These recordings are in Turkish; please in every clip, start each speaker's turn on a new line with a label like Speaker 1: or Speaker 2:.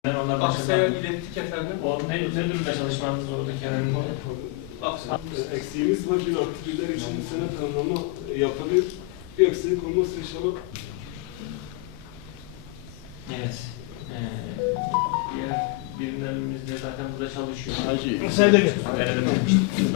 Speaker 1: Aksa'ya ilettik efendim.
Speaker 2: Ne durumda çalışmanız orada Kerem'in?
Speaker 3: Eksiğimiz var. Bir aktiviteler için bu sene planlama yapılıyor. Bir eksiğlik olmazsa inşallah.
Speaker 2: Evet. Diğer birimlerimiz de zaten burada çalışıyor.
Speaker 4: Sen de gel.
Speaker 2: Verelim demiştik.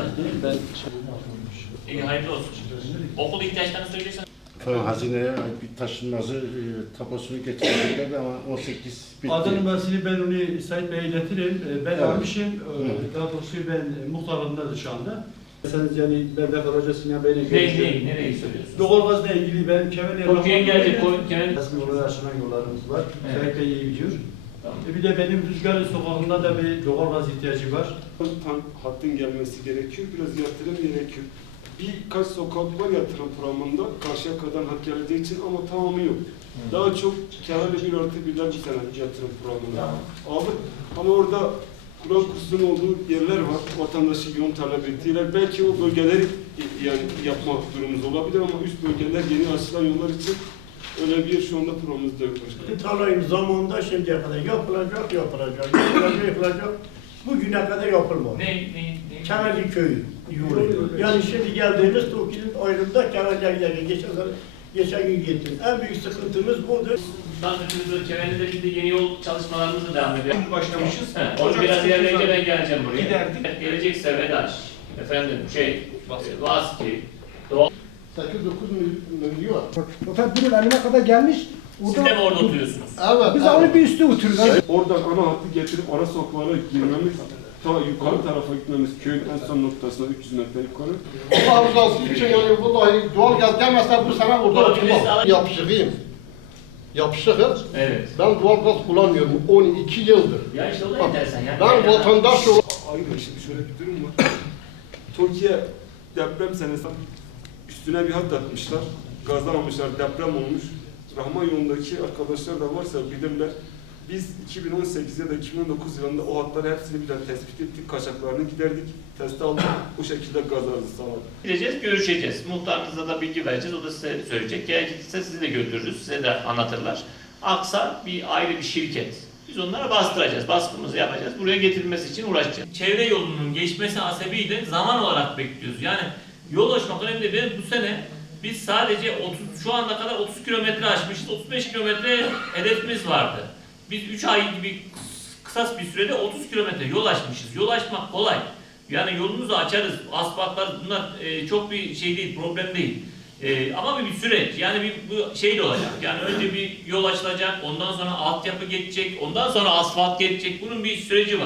Speaker 2: İyi, hayırlı olsun. Okul ihtiyaçlarını söylüyorsan.
Speaker 4: Hazineye bir taşınmazı taposunu getireceklerdi ama 18 bitti.
Speaker 5: Adı numarasını ben onu Sayın Bey'e iletirim. Ben
Speaker 4: Evet.
Speaker 5: almışım. Daha doğrusu ben muhtarlığındadır şu anda. Mesela yani Bebek Hocası'na beni
Speaker 2: Nereyi söylüyorsunuz?
Speaker 5: Doğalgazla ilgili benim Kemal
Speaker 2: Türkiye'ye gelecek. Kemal.
Speaker 5: Resmi olarak açılan yollarımız var.
Speaker 2: Evet.
Speaker 5: Sayın Bey iyi biliyor.
Speaker 2: Tamam.
Speaker 5: Bir de benim Rüzgarlı Sokağı'nda da bir doğalgaz ihtiyacı var.
Speaker 3: Tam hattın gelmesi gerekiyor. Biraz yatırım gerekiyor. Birkaç sokak var yatırım programında. Karşıya kadar hat geldiği için ama tamamı yok. Daha çok kârlı bir artı birler bir sene yatırım programına aldık. Ama orada Kur'an kursunun olduğu yerler var. Vatandaşı yoğun talep ettiler. Belki o bölgeleri yani yapma durumumuz olabilir ama üst bölgeler yeni açılan yollar için öyle bir yer şu anda programımızda yok başkanım.
Speaker 6: Tarlayın zamanında şimdiye kadar yapılacak. Bugüne kadar yapılmadı.
Speaker 2: Ne?
Speaker 6: Kemerli köyü yolu. Yani şimdi geldiğimiz Toki'nin ayrımında Kemerli'ye geçen gün gittim. En büyük sıkıntımız budur.
Speaker 2: Tanrı'nın Kemal'de biz de yeni yol çalışmalarımızı devam ediyor.
Speaker 1: Başlamışız.
Speaker 2: Onu biraz ilerleyince ben geleceğim buraya.
Speaker 1: Giderdik.
Speaker 2: Gelecekse Vedaş, efendim Vaski, Doğal.
Speaker 4: 8-9 milyon.
Speaker 7: Zaten bunun eline kadar gelmiş.
Speaker 2: Siz de mi orada oturuyorsunuz?
Speaker 4: Evet.
Speaker 7: Biz onu bir üstü oturuyoruz.
Speaker 3: Oradan ana hattı getirip ara sokaklara girmemiz, ta yukarı tarafa gitmemiz, köyün en son noktasına 300 metre yukarı.
Speaker 4: Allah razı olsun için yani vallahi doğal gaz gelmezse bu sene orada oturmam. Yapışıkım.
Speaker 2: Evet.
Speaker 4: Ben doğal gaz kullanmıyorum 12 yıldır.
Speaker 2: Ya işte o da enteresan ya.
Speaker 4: Ben vatandaş olarak
Speaker 3: Ayrıca şimdi şöyle bir durum var. Türkiye deprem senesi üstüne bir hat atmışlar. Gazlamamışlar, deprem olmuş. Rahman yolundaki arkadaşlar da varsa bilirler. Biz 2018 ya da 2019 yılında o hatları hepsini bir daha tespit ettik. Kaçaklarını giderdik. Testi aldık. Bu şekilde gazlarımızı sağladık.
Speaker 2: Gideceğiz, görüşeceğiz. Muhtarınıza da bilgi vereceğiz. O da size söyleyecek. Gerekirse sizi de götürürüz. Size de anlatırlar. Aksa bir ayrı bir şirket. Biz onlara bastıracağız. Baskımızı yapacağız. Buraya getirilmesi için uğraşacağız. Çevre yolunun geçmesi hasebiyle zaman olarak bekliyoruz. Yani yol açmak önemli değil. Bu sene biz sadece şu ana kadar 30 kilometre aşmışız. 35 kilometre hedefimiz vardı. Biz 3 ay gibi kısa bir sürede 30 kilometre yol açmışız. Yol açmak kolay. Yani yolumuzu açarız. Asfaltlar bunlar çok bir şey değil, problem değil. Ama bir süreç. Yani bu şey de olacak. Yani önce bir yol açılacak, ondan sonra altyapı geçecek, ondan sonra asfalt geçecek. Bunun bir süreci var.